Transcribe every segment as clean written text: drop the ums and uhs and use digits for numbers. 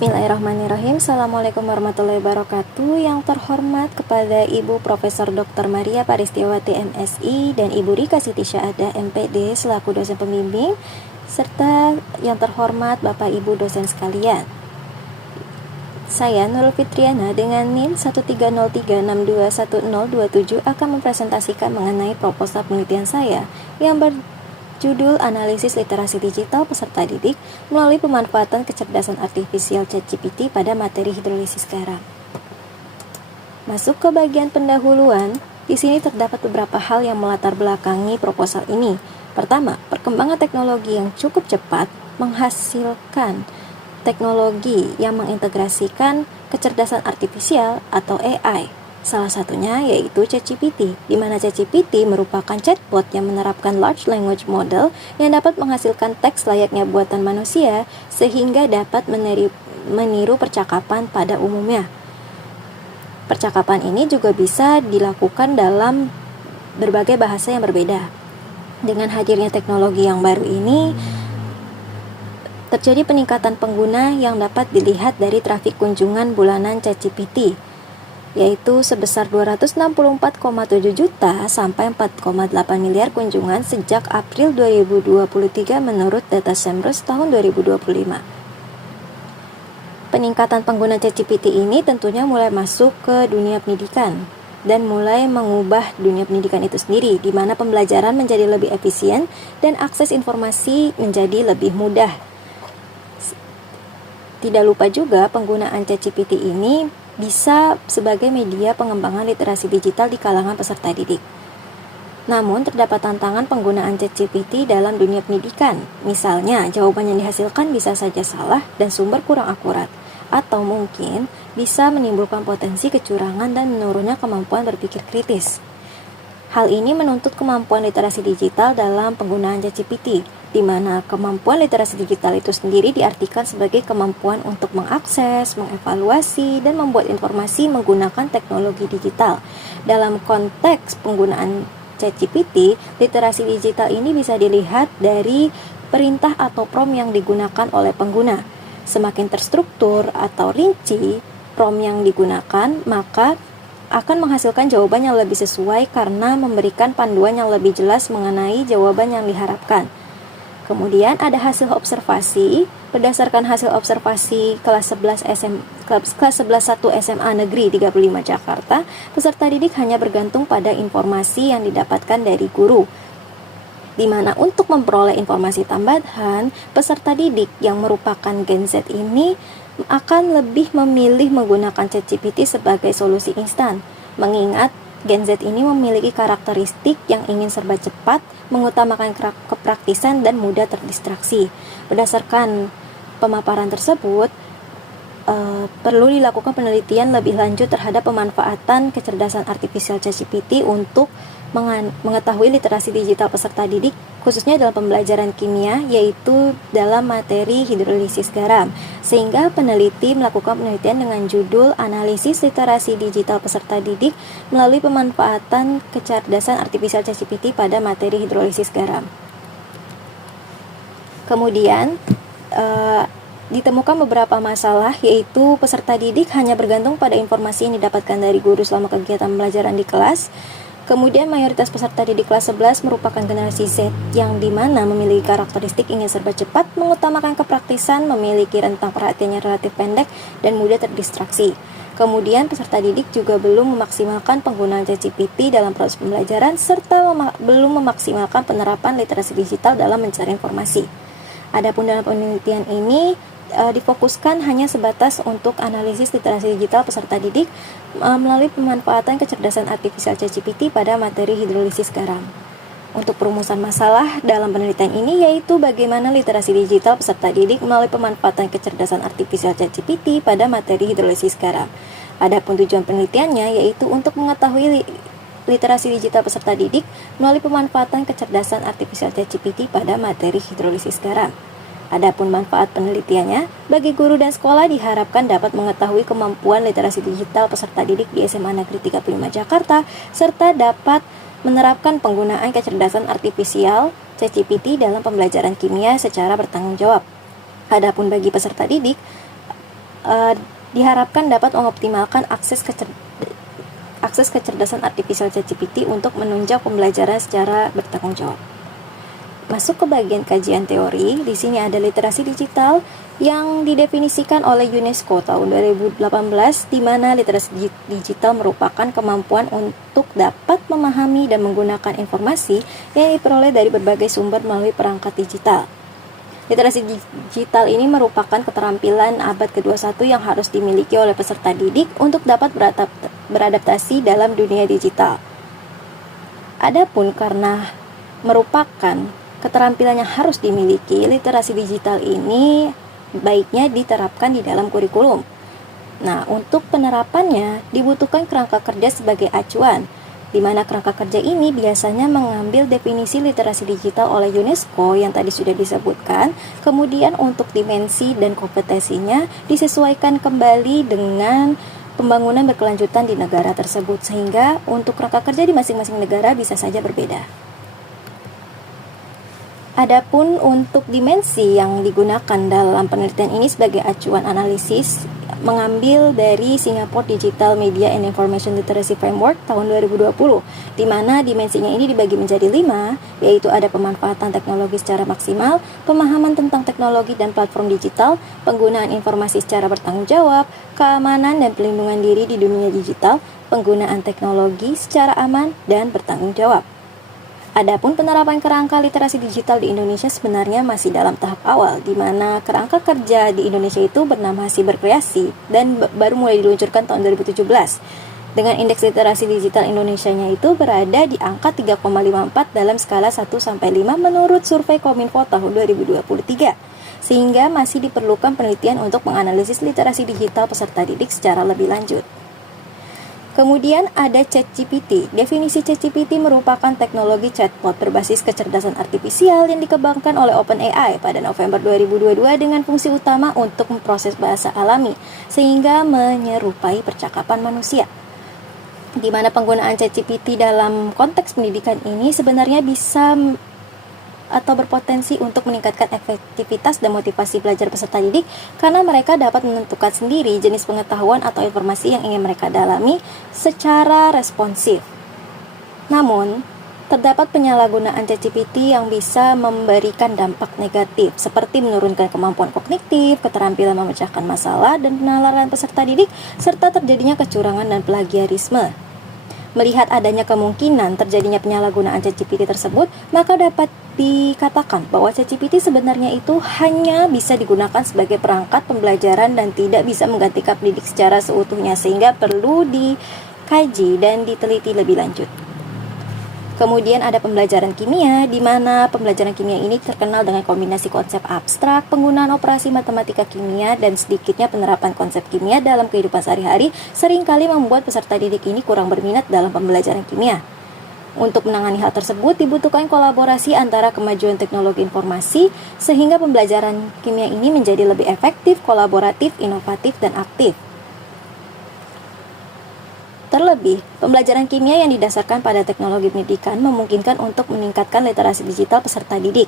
Bismillahirrahmanirrahim. Assalamualaikum warahmatullahi wabarakatuh. Yang terhormat kepada Ibu Profesor Dr. Maria Paristiawati MSI dan Ibu Rika Siti Syahada MPD selaku dosen pembimbing, serta yang terhormat Bapak Ibu dosen sekalian. Saya Nurul Fitriana dengan NIM 13036210027 akan mempresentasikan mengenai proposal penelitian saya yang berjudul Analisis Literasi Digital Peserta Didik melalui pemanfaatan kecerdasan artifisial ChatGPT pada materi hidrolisis garam. Masuk ke bagian pendahuluan, di sini terdapat beberapa hal yang melatar belakangi proposal ini. Pertama, perkembangan teknologi yang cukup cepat menghasilkan teknologi yang mengintegrasikan kecerdasan artifisial atau AI. Salah satunya yaitu ChatGPT, di mana ChatGPT merupakan chatbot yang menerapkan large language model yang dapat menghasilkan teks layaknya buatan manusia sehingga dapat meniru percakapan pada umumnya. Percakapan ini juga bisa dilakukan dalam berbagai bahasa yang berbeda. Dengan hadirnya teknologi yang baru ini, terjadi peningkatan pengguna yang dapat dilihat dari trafik kunjungan bulanan ChatGPT, yaitu sebesar 264,7 juta sampai 4,8 miliar kunjungan sejak April 2023 menurut data SEMrush tahun 2025. Peningkatan pengguna ChatGPT ini tentunya mulai masuk ke dunia pendidikan dan mulai mengubah dunia pendidikan itu sendiri, di mana pembelajaran menjadi lebih efisien dan akses informasi menjadi lebih mudah. Tidak lupa juga penggunaan ChatGPT ini bisa sebagai media pengembangan literasi digital di kalangan peserta didik. Namun, terdapat tantangan penggunaan ChatGPT dalam dunia pendidikan. Misalnya, jawaban yang dihasilkan bisa saja salah dan sumber kurang akurat, atau mungkin bisa menimbulkan potensi kecurangan dan menurunnya kemampuan berpikir kritis. Hal ini menuntut kemampuan literasi digital dalam penggunaan ChatGPT, di mana kemampuan literasi digital itu sendiri diartikan sebagai kemampuan untuk mengakses, mengevaluasi, dan membuat informasi menggunakan teknologi digital. Dalam konteks penggunaan ChatGPT, literasi digital ini bisa dilihat dari perintah atau prompt yang digunakan oleh pengguna. Semakin terstruktur atau rinci prompt yang digunakan, maka akan menghasilkan jawaban yang lebih sesuai karena memberikan panduan yang lebih jelas mengenai jawaban yang diharapkan. Kemudian ada hasil observasi. Berdasarkan hasil observasi kelas 11 1 SMA Negeri 35 Jakarta, peserta didik hanya bergantung pada informasi yang didapatkan dari guru. Di mana untuk memperoleh informasi tambahan, peserta didik yang merupakan Gen Z ini akan lebih memilih menggunakan ChatGPT sebagai solusi instan, mengingat Gen Z ini memiliki karakteristik yang ingin serba cepat, mengutamakan kepraktisan dan mudah terdistraksi. Berdasarkan pemaparan tersebut, perlu dilakukan penelitian lebih lanjut terhadap pemanfaatan kecerdasan artifisial ChatGPT untuk mengetahui literasi digital peserta didik, khususnya dalam pembelajaran kimia, yaitu dalam materi hidrolisis garam. Sehingga peneliti melakukan penelitian dengan judul Analisis Literasi Digital Peserta Didik melalui pemanfaatan kecerdasan artifisial ChatGPT pada materi hidrolisis garam. Kemudian, ditemukan beberapa masalah, yaitu peserta didik hanya bergantung pada informasi yang didapatkan dari guru selama kegiatan pembelajaran di kelas. Kemudian mayoritas peserta didik kelas 11 merupakan generasi Z yang dimana memiliki karakteristik ingin serba cepat, mengutamakan kepraktisan, memiliki rentang perhatiannya relatif pendek, dan mudah terdistraksi. Kemudian peserta didik juga belum memaksimalkan penggunaan ChatGPT dalam proses pembelajaran, serta belum memaksimalkan penerapan literasi digital dalam mencari informasi. Adapun dalam penelitian ini difokuskan hanya sebatas untuk analisis literasi digital peserta didik melalui pemanfaatan kecerdasan artifisial ChatGPT pada materi hidrolisis garam. Untuk perumusan masalah dalam penelitian ini yaitu bagaimana literasi digital peserta didik melalui pemanfaatan kecerdasan artifisial ChatGPT pada materi hidrolisis garam. Adapun tujuan penelitiannya yaitu untuk mengetahui literasi digital peserta didik melalui pemanfaatan kecerdasan artifisial ChatGPT pada materi hidrolisis garam. Adapun manfaat penelitiannya, bagi guru dan sekolah diharapkan dapat mengetahui kemampuan literasi digital peserta didik di SMA Negeri 35 Jakarta, serta dapat menerapkan penggunaan kecerdasan artifisial ChatGPT dalam pembelajaran kimia secara bertanggung jawab. Adapun bagi peserta didik, diharapkan dapat mengoptimalkan akses kecerdasan artifisial ChatGPT untuk menunjang pembelajaran secara bertanggung jawab. Masuk ke bagian kajian teori, di sini ada literasi digital yang didefinisikan oleh UNESCO tahun 2018, di mana literasi digital merupakan kemampuan untuk dapat memahami dan menggunakan informasi yang diperoleh dari berbagai sumber melalui perangkat digital. Literasi digital ini merupakan keterampilan abad ke-21 yang harus dimiliki oleh peserta didik untuk dapat beradaptasi dalam dunia digital. Adapun karena merupakan keterampilan yang harus dimiliki, literasi digital ini baiknya diterapkan di dalam kurikulum. Nah, untuk penerapannya dibutuhkan kerangka kerja sebagai acuan, di mana kerangka kerja ini biasanya mengambil definisi literasi digital oleh UNESCO yang tadi sudah disebutkan, kemudian untuk dimensi dan kompetensinya disesuaikan kembali dengan pembangunan berkelanjutan di negara tersebut, sehingga untuk kerangka kerja di masing-masing negara bisa saja berbeda. Adapun untuk dimensi yang digunakan dalam penelitian ini sebagai acuan analisis mengambil dari Singapore Digital Media and Information Literacy Framework tahun 2020, di mana dimensinya ini dibagi menjadi 5, yaitu ada pemanfaatan teknologi secara maksimal, pemahaman tentang teknologi dan platform digital, penggunaan informasi secara bertanggung jawab, keamanan dan pelindungan diri di dunia digital, penggunaan teknologi secara aman dan bertanggung jawab. Adapun penerapan kerangka literasi digital di Indonesia sebenarnya masih dalam tahap awal, di mana kerangka kerja di Indonesia itu bernama Siberkreasi dan baru mulai diluncurkan tahun 2017. Dengan indeks literasi digital Indonesianya itu berada di angka 3,54 dalam skala 1-5 menurut survei Kominfo tahun 2023, sehingga masih diperlukan penelitian untuk menganalisis literasi digital peserta didik secara lebih lanjut. Kemudian ada ChatGPT. Definisi ChatGPT merupakan teknologi chatbot berbasis kecerdasan artifisial yang dikembangkan oleh OpenAI pada November 2022 dengan fungsi utama untuk memproses bahasa alami sehingga menyerupai percakapan manusia. Di mana penggunaan ChatGPT dalam konteks pendidikan ini sebenarnya bisa atau berpotensi untuk meningkatkan efektivitas dan motivasi belajar peserta didik karena mereka dapat menentukan sendiri jenis pengetahuan atau informasi yang ingin mereka dalami secara responsif. Namun, terdapat penyalahgunaan ChatGPT yang bisa memberikan dampak negatif seperti menurunkan kemampuan kognitif, keterampilan memecahkan masalah dan penalaran peserta didik, serta terjadinya kecurangan dan plagiarisme. Melihat adanya kemungkinan terjadinya penyalahgunaan ChatGPT tersebut, maka dapat dikatakan bahwa ChatGPT sebenarnya itu hanya bisa digunakan sebagai perangkat pembelajaran dan tidak bisa menggantikan pendidik secara seutuhnya, sehingga perlu dikaji dan diteliti lebih lanjut. Kemudian ada pembelajaran kimia, di mana pembelajaran kimia ini terkenal dengan kombinasi konsep abstrak, penggunaan operasi matematika kimia, dan sedikitnya penerapan konsep kimia dalam kehidupan sehari-hari seringkali membuat peserta didik ini kurang berminat dalam pembelajaran kimia. Untuk menangani hal tersebut dibutuhkan kolaborasi antara kemajuan teknologi informasi sehingga pembelajaran kimia ini menjadi lebih efektif, kolaboratif, inovatif, dan aktif. Terlebih, pembelajaran kimia yang didasarkan pada teknologi pendidikan memungkinkan untuk meningkatkan literasi digital peserta didik.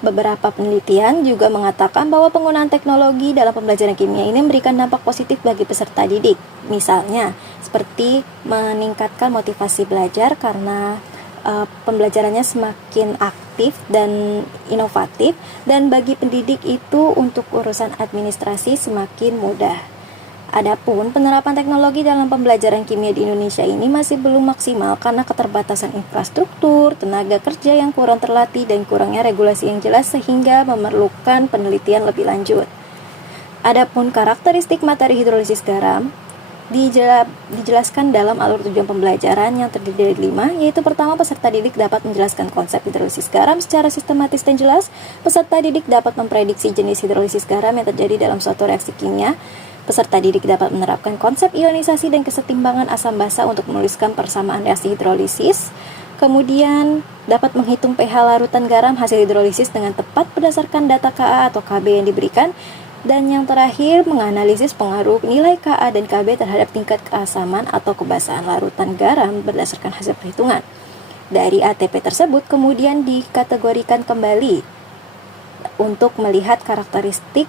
Beberapa penelitian juga mengatakan bahwa penggunaan teknologi dalam pembelajaran kimia ini memberikan dampak positif bagi peserta didik. Misalnya, seperti meningkatkan motivasi belajar karena pembelajarannya semakin aktif dan inovatif, dan bagi pendidik itu untuk urusan administrasi semakin mudah. Adapun penerapan teknologi dalam pembelajaran kimia di Indonesia ini masih belum maksimal karena keterbatasan infrastruktur, tenaga kerja yang kurang terlatih, dan kurangnya regulasi yang jelas sehingga memerlukan penelitian lebih lanjut. Adapun karakteristik materi hidrolisis garam dijelaskan dalam alur tujuan pembelajaran yang terdiri dari 5, yaitu pertama, peserta didik dapat menjelaskan konsep hidrolisis garam secara sistematis dan jelas. Peserta didik dapat memprediksi jenis hidrolisis garam yang terjadi dalam suatu reaksi kimia. Peserta didik dapat menerapkan konsep ionisasi dan kesetimbangan asam basa untuk menuliskan persamaan reaksi hidrolisis. Kemudian dapat menghitung pH larutan garam hasil hidrolisis dengan tepat berdasarkan data Ka atau Kb yang diberikan. Dan yang terakhir, menganalisis pengaruh nilai Ka dan Kb terhadap tingkat keasaman atau kebasahan larutan garam berdasarkan hasil perhitungan. Dari ATP tersebut kemudian dikategorikan kembali untuk melihat karakteristik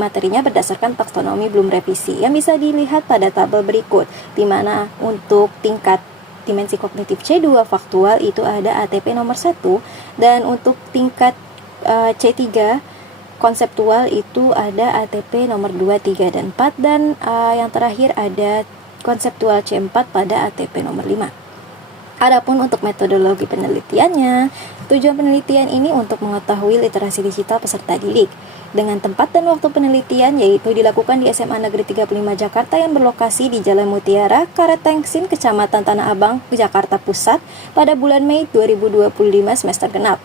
materinya berdasarkan taksonomi belum revisi yang bisa dilihat pada tabel berikut, di mana untuk tingkat dimensi kognitif C2 faktual itu ada ATP nomor 1, dan untuk tingkat C3 konseptual itu ada ATP nomor 2, 3, dan 4, dan yang terakhir ada konseptual C4 pada ATP nomor 5. Adapun untuk metodologi penelitiannya, tujuan penelitian ini untuk mengetahui literasi digital peserta didik dengan tempat dan waktu penelitian yaitu dilakukan di SMA Negeri 35 Jakarta yang berlokasi di Jalan Mutiara, Karet Tengsin, Kecamatan Tanah Abang, Jakarta Pusat pada bulan Mei 2025 semester genap.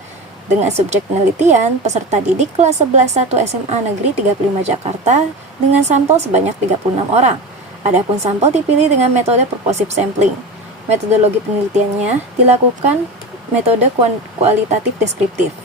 Dengan subjek penelitian, peserta didik kelas 11 1 SMA Negeri 35 Jakarta dengan sampel sebanyak 36 orang. Adapun sampel dipilih dengan metode purposive sampling. Metodologi penelitiannya dilakukan metode kualitatif deskriptif.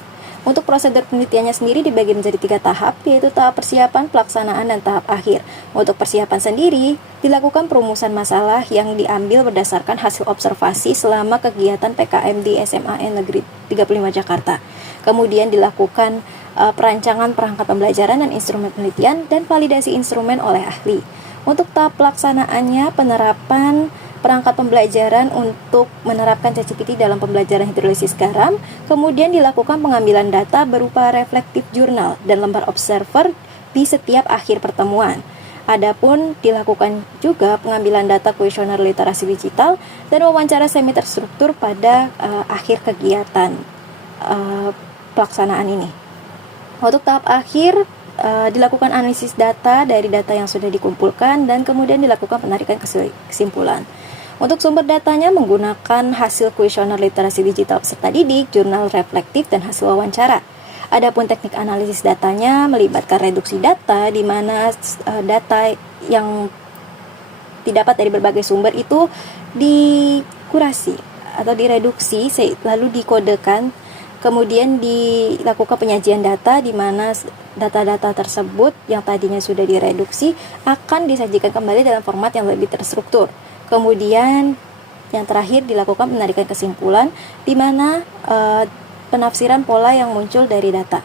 Untuk prosedur penelitiannya sendiri dibagi menjadi 3 tahap, yaitu tahap persiapan, pelaksanaan, dan tahap akhir. Untuk persiapan sendiri, dilakukan perumusan masalah yang diambil berdasarkan hasil observasi selama kegiatan PKM di SMAN Negeri 35 Jakarta. Kemudian dilakukan perancangan perangkat pembelajaran dan instrumen penelitian dan validasi instrumen oleh ahli. Untuk tahap pelaksanaannya, penerapan perangkat pembelajaran untuk menerapkan ChatGPT dalam pembelajaran hidrolisis garam, kemudian dilakukan pengambilan data berupa reflective journal dan lembar observer di setiap akhir pertemuan. Adapun dilakukan juga pengambilan data kuesioner literasi digital dan wawancara semi terstruktur pada akhir kegiatan pelaksanaan ini. Untuk tahap akhir, dilakukan analisis data dari data yang sudah dikumpulkan dan kemudian dilakukan penarikan kesimpulan. Untuk sumber datanya menggunakan hasil kuesioner literasi digital peserta didik, jurnal reflektif, dan hasil wawancara. Adapun teknik analisis datanya melibatkan reduksi data, di mana data yang didapat dari berbagai sumber itu dikurasi atau direduksi lalu dikodekan. Kemudian dilakukan penyajian data di mana data-data tersebut yang tadinya sudah direduksi akan disajikan kembali dalam format yang lebih terstruktur. Kemudian yang terakhir dilakukan penarikan kesimpulan di mana penafsiran pola yang muncul dari data.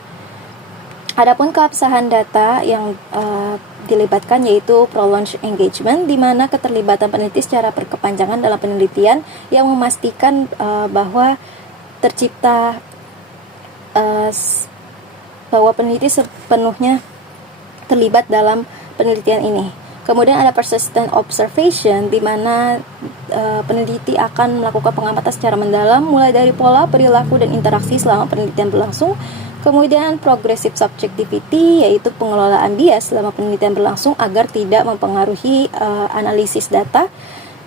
Adapun keabsahan data yang dilibatkan yaitu prolonged engagement, di mana keterlibatan peneliti secara berkepanjangan dalam penelitian yang memastikan bahwa tercipta bahwa peneliti sepenuhnya terlibat dalam penelitian ini. Kemudian ada persistent observation, di mana peneliti akan melakukan pengamatan secara mendalam mulai dari pola, perilaku, dan interaksi selama penelitian berlangsung. Kemudian progressive subjectivity, yaitu pengelolaan bias selama penelitian berlangsung agar tidak mempengaruhi analisis data.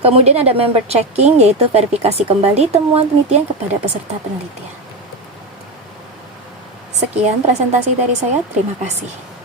Kemudian ada member checking, yaitu verifikasi kembali temuan penelitian kepada peserta penelitian. Sekian presentasi dari saya, terima kasih.